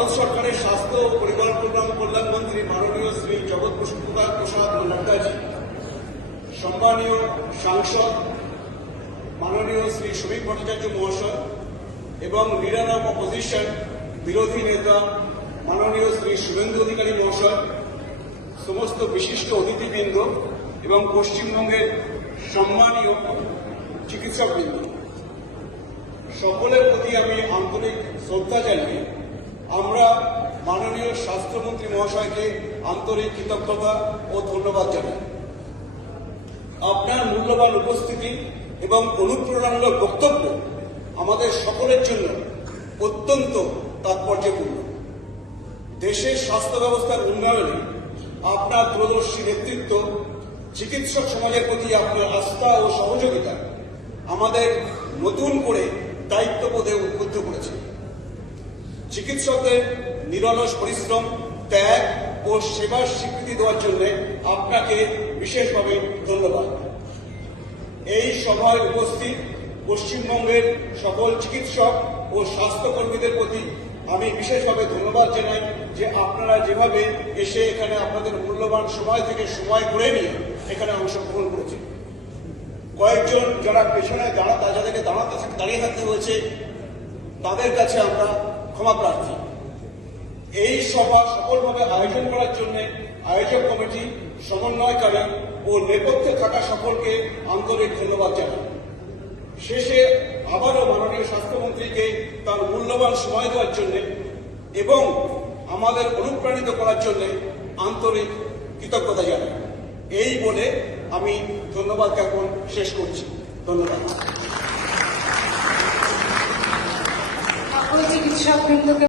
ভারত সরকারের স্বাস্থ্য ও পরিবার কল্যাণ মন্ত্রী মাননীয় শ্রী জগৎ প্রসাদ নড্ডাজি, সম্মানীয় সাংসদ মাননীয় শ্রী শ্রমিক ভট্টাচার্য মহাশয় এবং লিডার অফ অপোজিশন বিরোধী নেতা মাননীয় শ্রী শুভেন্দু অধিকারী মহাশয়, সমস্ত বিশিষ্ট অতিথিবৃন্দ এবং পশ্চিমবঙ্গের সম্মানীয় চিকিৎসকবৃন্দ, সকলের প্রতি আমি আন্তরিক শ্রদ্ধা জানিয়ে আমরা মাননীয় স্বাস্থ্যমন্ত্রী মহাশয়কে আন্তরিক কৃতজ্ঞতা ও ধন্যবাদ জানাই। আপনার মূল্যবান উপস্থিতি এবং অনুপ্রেরণামূলক বক্তব্য আমাদের সকলের জন্য অত্যন্ত তাৎপর্যপূর্ণ। দেশের স্বাস্থ্য ব্যবস্থার উন্নয়নে আপনার দূরদর্শী নেতৃত্ব, চিকিৎসক সমাজের প্রতি আপনার আস্থা ও সহযোগিতা আমাদের নতুন করে দায়িত্ববোধে উদ্বুদ্ধ করেছে। চিকিৎসকদের নিরলস পরিশ্রম, ত্যাগ ও সেবার স্বীকৃতি দেওয়ার জন্য আপনাকে বিশেষভাবে ধন্যবাদ। এই সভায় উপস্থিত পশ্চিমবঙ্গের সকল চিকিৎসক ও স্বাস্থ্যকর্মীদের প্রতি আমি বিশেষভাবে ধন্যবাদ জানাই যে আপনারা যেভাবে এসে এখানে আপনাদের মূল্যবান সময় থেকে সময় করে নিয়ে এখানে অংশগ্রহণ করেছেন। কয়েকজন যারা পেছনে যাদেরকে দাঁড়িয়ে থাকতে হয়েছে তাদের কাছে আমরা ক্ষমা প্রার্থী। এই সভা সফলভাবে আয়োজন করার জন্য আয়োজক কমিটি, সমন্বয়কারী ও নেপথ্যে থাকা সকলকে আন্তরিক ধন্যবাদ জানাই। শেষে আবারও মাননীয় স্বাস্থ্যমন্ত্রীকে তার মূল্যবান সময় দেওয়ার জন্য এবং আমাদের অনুপ্রাণিত করার জন্য আন্তরিক কৃতজ্ঞতা জানাই। এই বলে আমি ধন্যবাদ জ্ঞাপন শেষ করছি। ধন্যবাদ। চিকিৎসকবৃন্দকে